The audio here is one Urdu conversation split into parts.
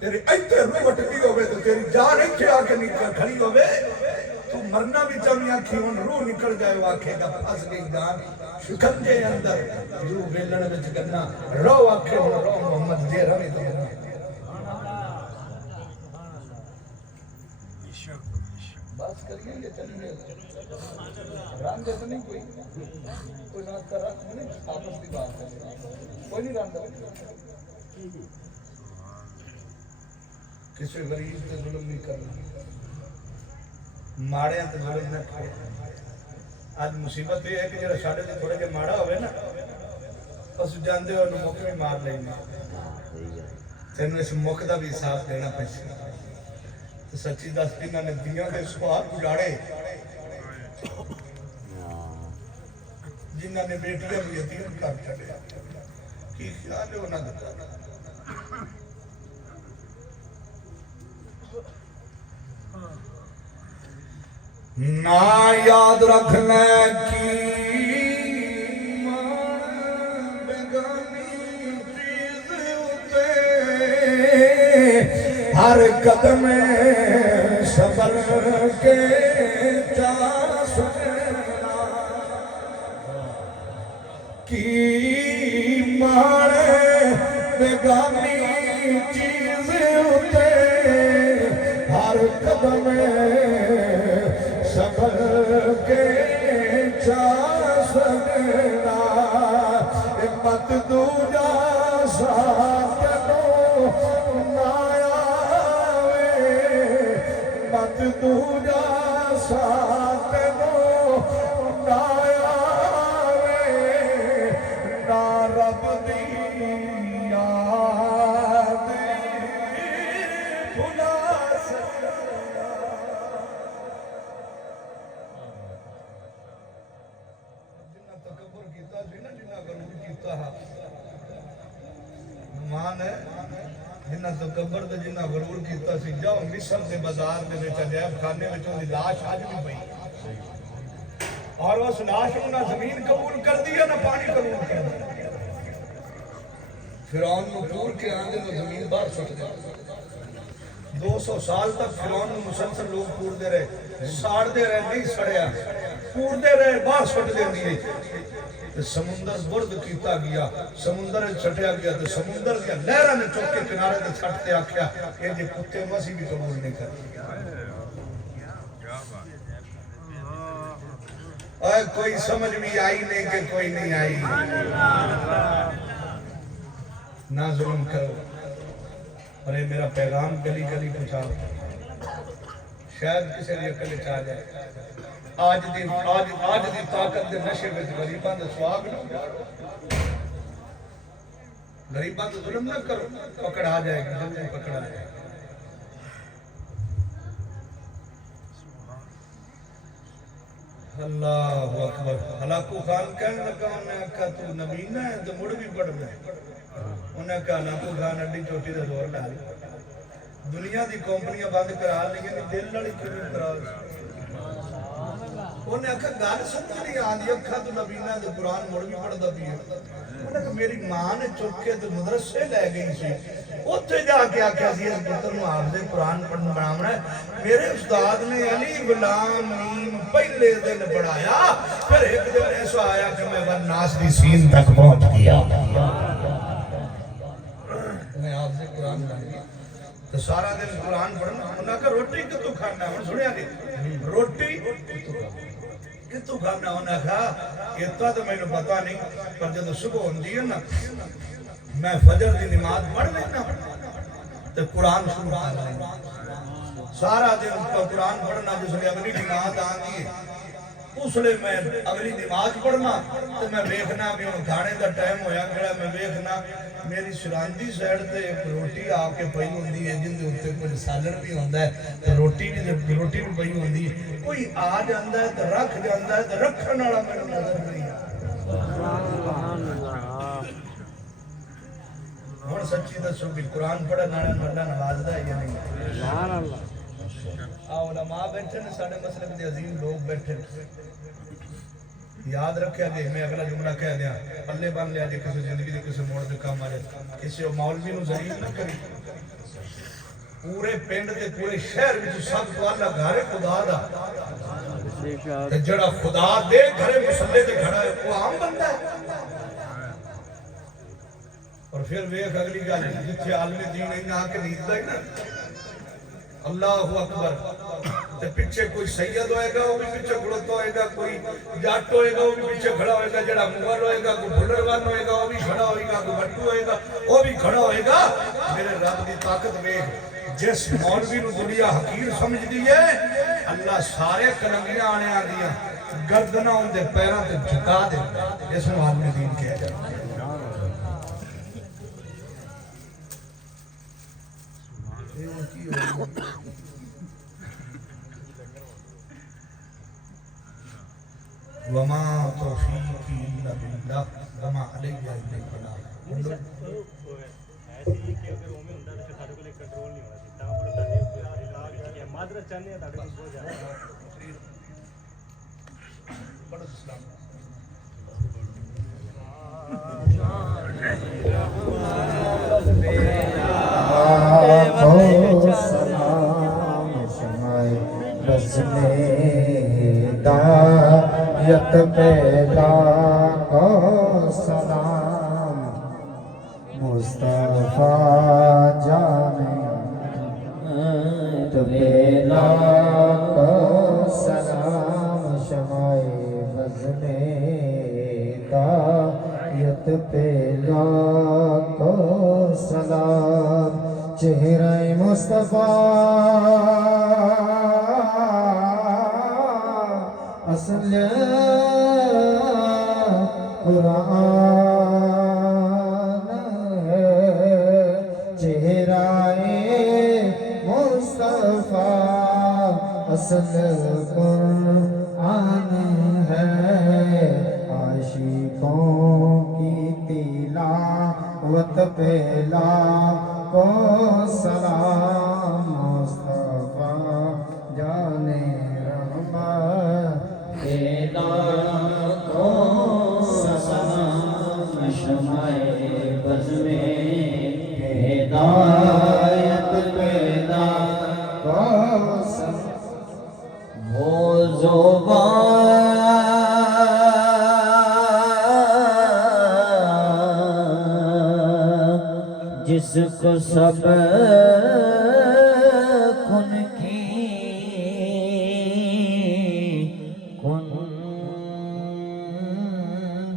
تیری ایتھے روح اٹکی ہوئے تو تیری جان ایتھے آ کے نکل کھڑی ہوئے تو مرنا بھی چاہیے آنکھی ہون روح نکل جائے واقعے کا پھنس گئی جان شکنجے اندر جو ویلن وچ گنا رو آنکھے ہون رو محمد دے روی تو گنا بس کریے یہ چلیے رام جیسا نہیں کوئی نہ کرا نہیں آپس کی بات ہے کوئی نہیں رام جیسا کسی غریب تے ظلم نہیں کرنا ماڑے تے ظلم نہ کرے آج مصیبت یہ ہے کہ جڑا ساڈے تے تھوڑے جے ماڑا ہوئے نا اس جاندے اور موقع بھی مار لیں گے تینوں اس موقع دا بھی حساب دینا پیسے تو سچی دس انہوں نے دیاں دے سواب اجاڑے جنہوں نے بیٹیاں بھی یتیم کر چڑے کی خیال ہے انہوں نے نا یاد رکھنا کی مان بیگانی چیز ہوتے ہر قدم صبر کے جا سکنا کی مان بیگانی چیز ہوتے ہر قدم صبر کے جا سکنا مت دوجا ساتھ نو نایا مت دوجا ساتھ نو نایا نا رب دی یاد بھلا سکنا جنہ تکبر کیتا سی نا جنہ غرور کیتا ہے مان ہے جنہ تکبر تے جنہ غرور کیتا سی جاؤ مصر دے بازار دے وچ عجائب خانے وچ اون دی لاش اج بھی پئی اور اس لاش نوں نہ زمین قبول کر دیا نہ پانی قبول کر دیا فرعون نوں پور کے آندے نو زمین باہر سٹ دیا 200 سال تک فرعون نوں مسلسل لوگ پوردے رہے ساڑدے رہے نہیں سڑیا پوردے رہے باہر سٹ دیندی ہے سمندر برد کیتا گیا سمندر چھٹیا گیا تو سمندر کے لہراں نے چوک کے کنارے تے چھٹتے آکھیا یہ جے کتے مسیح بھی قبول نہیں کرتے اور کوئی سمجھ بھی آئی نہیں کہ کوئی نہیں آئی نہ ظلم کرو اور یہ میرا پیغام گلی گلی پہنچاؤ شاید کسی لیے عقل چ آ جائے آج دی طاقت دے نشے وچ غریباں دا سواگ نہ غریباں تے ظلم نہ کرو پکڑ آ جائے گی جلدی پکڑ آ جائے گی اللہ اکبر ہلاکو خان کہنے لگا انہیں کہا تو نبی نہ ہے تو مڑ بھی پڑھ گئے انہیں کہا ہلاکو خان اڈی چوٹی دا زور ڈال دنیا دی کمپنیاں بند کرا لیکن دل والی کیوں کرا انہیں کہا گل سمجھ نہیں آندی اکھا تو نبی نہ تو قرآن مڑ بھی پڑھدا پیا انہیں کہا میری ماں نے چک کے تو مدرسے لے گئی سی اوتھے جا کے آکھیا سی اس پتر نوں حافظ قرآن پڑھن بناونا ہے میرے استاد نے علی غلام میم پہلے دن پڑھایا پھر ایک دن ایسا آیا کہ میں والناس دی سین تک پہنچ گیا میں حافظ قرآن بن گیا تو سارا دن قرآن پڑھنا انہاں کہا روٹی کتوں کھانا ہے سنیا کہ روٹی کتوں کھانا انہاں کہا اتنا تو مجھے پتا نہیں پر جب صبح ہوندی ہے نا میں فجر دی نماز پڑھ لینا تو قرآن شروع کر لینا سارا دن قرآن پڑھنا جس لئے اگلی نماز آندی ہے اس لئے میں اگلی نماز پڑھنا تو میں ویکھنا بھی ہوں کھانے دا ٹائم ہویا کھڑا میں ویکھنا میری سراندی سائڈ تے ایک روٹی آ کے پئی ہوندی ہے جن دے اوتے کچھ سالن بھی ہوندا ہے تے روٹی بھی پئی ہوندی ہے کوئی آ جاندا ہے تے رکھ جاندا ہے تے رکھن والا میرے نظر نہیں ہن سچی دسو کہ قرآن پڑھن والا اللہ نوازدا ہے یا نہیں سبحان اللہ علماء بیٹھے نے ساڈے مسلک دے عظیم لوگ بیٹھے یاد رکھیا جی میں اگلا جملہ کہہ دیا پلے بن لیا جی کسی زندگی دے کسی موڑ دے کام آ جائے کسی مولوی نو ذلیل نہ کری پورے پنڈ تے پورے شہر وچ سب تو اللہ گھر خدا دا تے جڑا خدا دے گھر مصلی تے کھڑا ہے وہ عام بندہ ہے. اور پھر ویکھ اگلی گل جتھے عالم دین ہے آ کے نیچدا ہے نا اللہ اکبر تے پیچھے کوئی سید ہوئے گا وہ بھی پیچھے کھڑوتا ہوئے گا, کوئی جٹ ہوئے گا وہ بھی پیچھے کھڑا ہوئے گا, جڑا مغل ہوئے گا کوئی بھلروان ہوئے گا وہ بھی کھڑا ہوئے گا, کوئی بٹو ہوئے گا وہ بھی کھڑا ہوئے گا. میرے رب دی طاقت ویکھ جس مولوی نو دنیا حقیر سمجھدی ہے اللہ سارے کلنگیاں آنے آ گیا گردناں ان دے پیراں تے جھکا دیندا ہے. اس نو عالم دین کہا جاتا ہے. وما توفیقی الا باللہ وما علیہ الا البلاغ. ایسی کہ اگر وہ میں ہوندا تے سارے کو کنٹرول نہیں ہونا سی تا پر تاڈے علاج کی معذرت چاہنے ہیں تاڈے کو جا بڑا اسلام سلام شمائے بزمِ ہدایت پیدا کو سلام مصطفیٰ جانے پیدا کو سلام شمائے بزمِ ہدایت پیدا کو سلام چہرہ مصطفیٰ اصل قرآن ہے چہرہ مصطفیٰ اصل قرآن ہے عاشقوں کی تلاوت پہ لاکھوں سلام مصطفیٰ جانے رحمت لاکھوں سلام شمائے بزمِ ہدایت پیدا کو سلام وہ زبان جس کو سب کن کی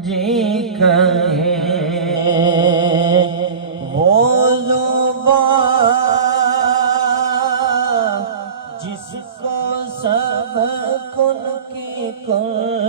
کنجی کہے وہ زبان جس کو سب کن کی کن